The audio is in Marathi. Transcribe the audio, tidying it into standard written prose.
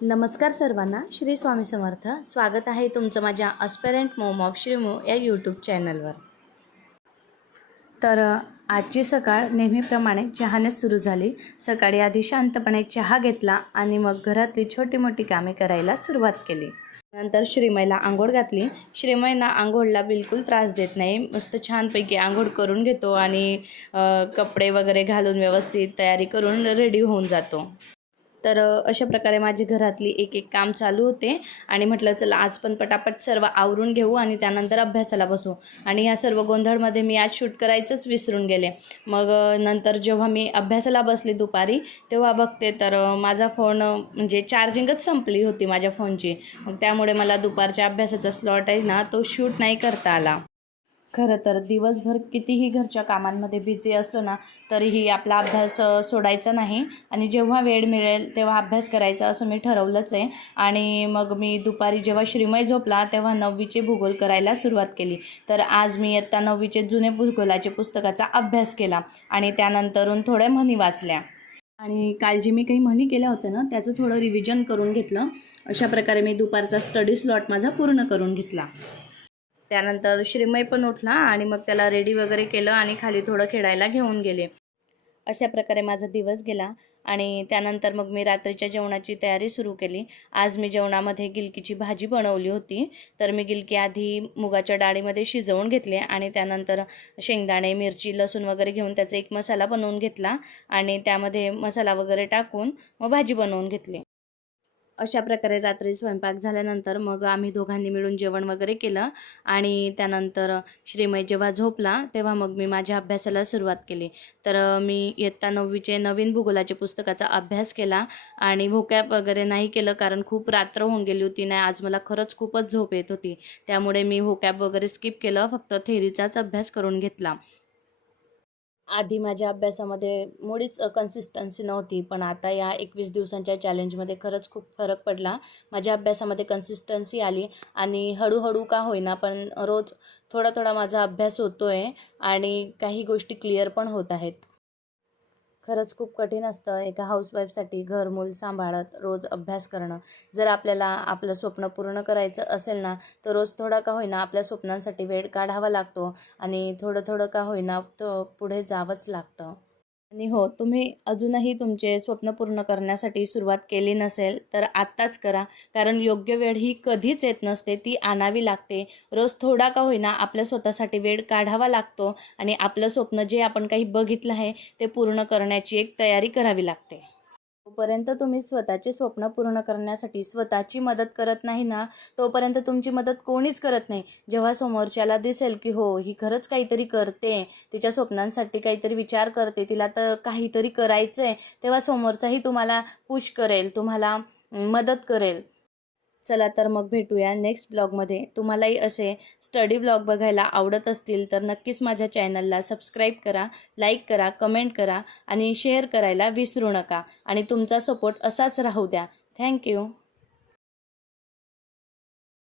नमस्कार सर्वांना, श्री स्वामी समर्थ. स्वागत आहे तुमचं माझ्या अस्पेरंट मॉम ऑफ श्रीमू या यूट्यूब चॅनलवर. तर आजची सकाळ नेहमीप्रमाणे चहानेच सुरू झाली. सकाळी आधी शांतपणे चहा घेतला आणि मग घरातली छोटी मोठी कामे करायला सुरुवात केली. नंतर श्रीमयला आंघोळ घातली. श्रीमयना आंघोळला बिलकुल त्रास देत नाही, मस्त छानपैकी आंघोळ करून घेतो आणि कपडे वगैरे घालून व्यवस्थित तयारी करून रेडी होऊन जातो. तर अशा प्रकारे माझी घरातली एक एक काम चालू होते आणि म्हटलं चला आज पण पटापट सर्व आवरून घेऊ आणि त्यानंतर अभ्यासाला बसू. आणि ह्या सर्व गोंधळमध्ये मी आज शूट करायचंच विसरून गेले. मग नंतर जेव्हा मी अभ्यासाला बसले दुपारी तेव्हा बघते तर माझा फोन म्हणजे चार्जिंगच संपली होती माझ्या फोनची. मग त्यामुळे मला दुपारच्या अभ्यासाचा स्लॉट आहे ना तो शूट नाही करता आला. खरं तर दिवसभर कितीही घरच्या कामांमध्ये बिझी असलो ना तरीही आपला अभ्यास सोडायचा नाही आणि जेव्हा वेळ मिळेल तेव्हा अभ्यास करायचा असं मी ठरवलंच आहे. आणि मग मी दुपारी जेव्हा श्रीमय झोपला तेव्हा 9वीचे भूगोल करायला सुरुवात केली. तर आज मी इयत्ता 9वीचे जुने भूगोलाचे पुस्तकाचा अभ्यास केला आणि त्यानंतरून थोड्या म्हणी वाचल्या. आणि काल जे मी काही म्हणी केल्या होत्या ना त्याचं थोडं रिव्हिजन करून घेतलं. अशा प्रकारे मी दुपारचा स्टडी स्लॉट माझा पूर्ण करून घेतला. त्यानंतर श्रीमय पण उठला आणि मग त्याला रेडी वगैरे केलं आणि खाली थोडं खेळायला घेऊन गेले. अशा प्रकारे माझा दिवस गेला आणि त्यानंतर मग मी रात्रीच्या जेवणाची तयारी सुरू केली. आज मी जेवणामध्ये गिलकीची भाजी बनवली होती. तर मी गिलकी आधी मुगाच्या डाळीमध्ये शिजवून घेतले आणि त्यानंतर शेंगदाणे, मिरची, लसूण वगैरे घेऊन त्याचा एक मसाला बनवून घेतला आणि त्यामध्ये मसाला वगैरे टाकून मग भाजी बनवून घेतली. अशा प्रकारे रात्री स्वयंपाक झाल्यानंतर मग आम्ही दोघांनी मिळून जेवण वगैरे केलं आणि त्यानंतर श्रीमय जेव्हा झोपला तेव्हा मग मी माझ्या अभ्यासाला सुरुवात केली. तर मी इयत्ता 9वीचे नवीन भूगोलाच्या पुस्तकाचा अभ्यास केला आणि व्होकॅब वगैरे नाही केलं कारण खूप रात्र होऊन गेली होती. नाही आज मला खरंच खूपच झोप येत होती, त्यामुळे मी व्होकॅब वगैरे स्किप केलं, फक्त थेरीचाच अभ्यास करून घेतला. आधी माझ्या अभ्यासामध्ये मुळीच कन्सिस्टन्सी नव्हती, पण आता या 21 दिवसांच्या चॅलेंजमध्ये खरंच खूप फरक पडला. माझ्या अभ्यासामध्ये कन्सिस्टन्सी आली आणि हळूहळू का होईना पण रोज थोडा थोडा माझा अभ्यास होतो आहे आणि काही गोष्टी क्लिअर पण होत आहेत. खरंच खूप कठीण असतं एका हाऊसवाईफसाठी घर मूल सांभाळत रोज अभ्यास करणं. जर आपल्याला आपलं स्वप्न पूर्ण करायचं असेल ना तर रोज थोडा का होईना आपल्या स्वप्नांसाठी वेळ काढावा लागतो आणि थोडं थोडं का होईना तर पुढे जावंच लागतं. आणि हो, तुम्ही अजूनही तुमचे स्वप्न पूर्ण करण्यासाठी सुरुवात केली नसेल तर आत्ताच करा, कारण योग्य वेळ ही कधीच येत नसते, ती आणावी लागते. रोज थोडा का होईना आपल्या स्वतःसाठी वेळ काढावा लागतो आणि आपलं स्वप्न जे आपण काही बघितलं आहे ते पूर्ण करण्याची एक तयारी करावी लागते. तोपर्यंत तुम्ही स्वतःचे स्वप्न पूर्ण करण्यासाठी स्वतःची मदत करत नाही ना तोपर्यंत तुमची मदत कोणीच करत नाही. जेव्हा समोरच्याला दिसेल की हो ही खरंच काहीतरी करते, तिच्या स्वप्नांसाठी काहीतरी विचार करते, तिला तर काहीतरी करायचं आहे, तेव्हा समोरचाही तुम्हाला पुश करेल, तुम्हाला मदत करेल. चला तर मग भेटूया नेक्स्ट ब्लॉगमध्ये. तुम्हालाही असे स्टडी ब्लॉग बघायला आवडत असतील तर नक्कीच माझ्या चॅनलला सबस्क्राईब करा, लाईक करा, कमेंट करा आणि शेअर करायला विसरू नका आणि तुमचा सपोर्ट असाच राहू द्या. थँक्यू.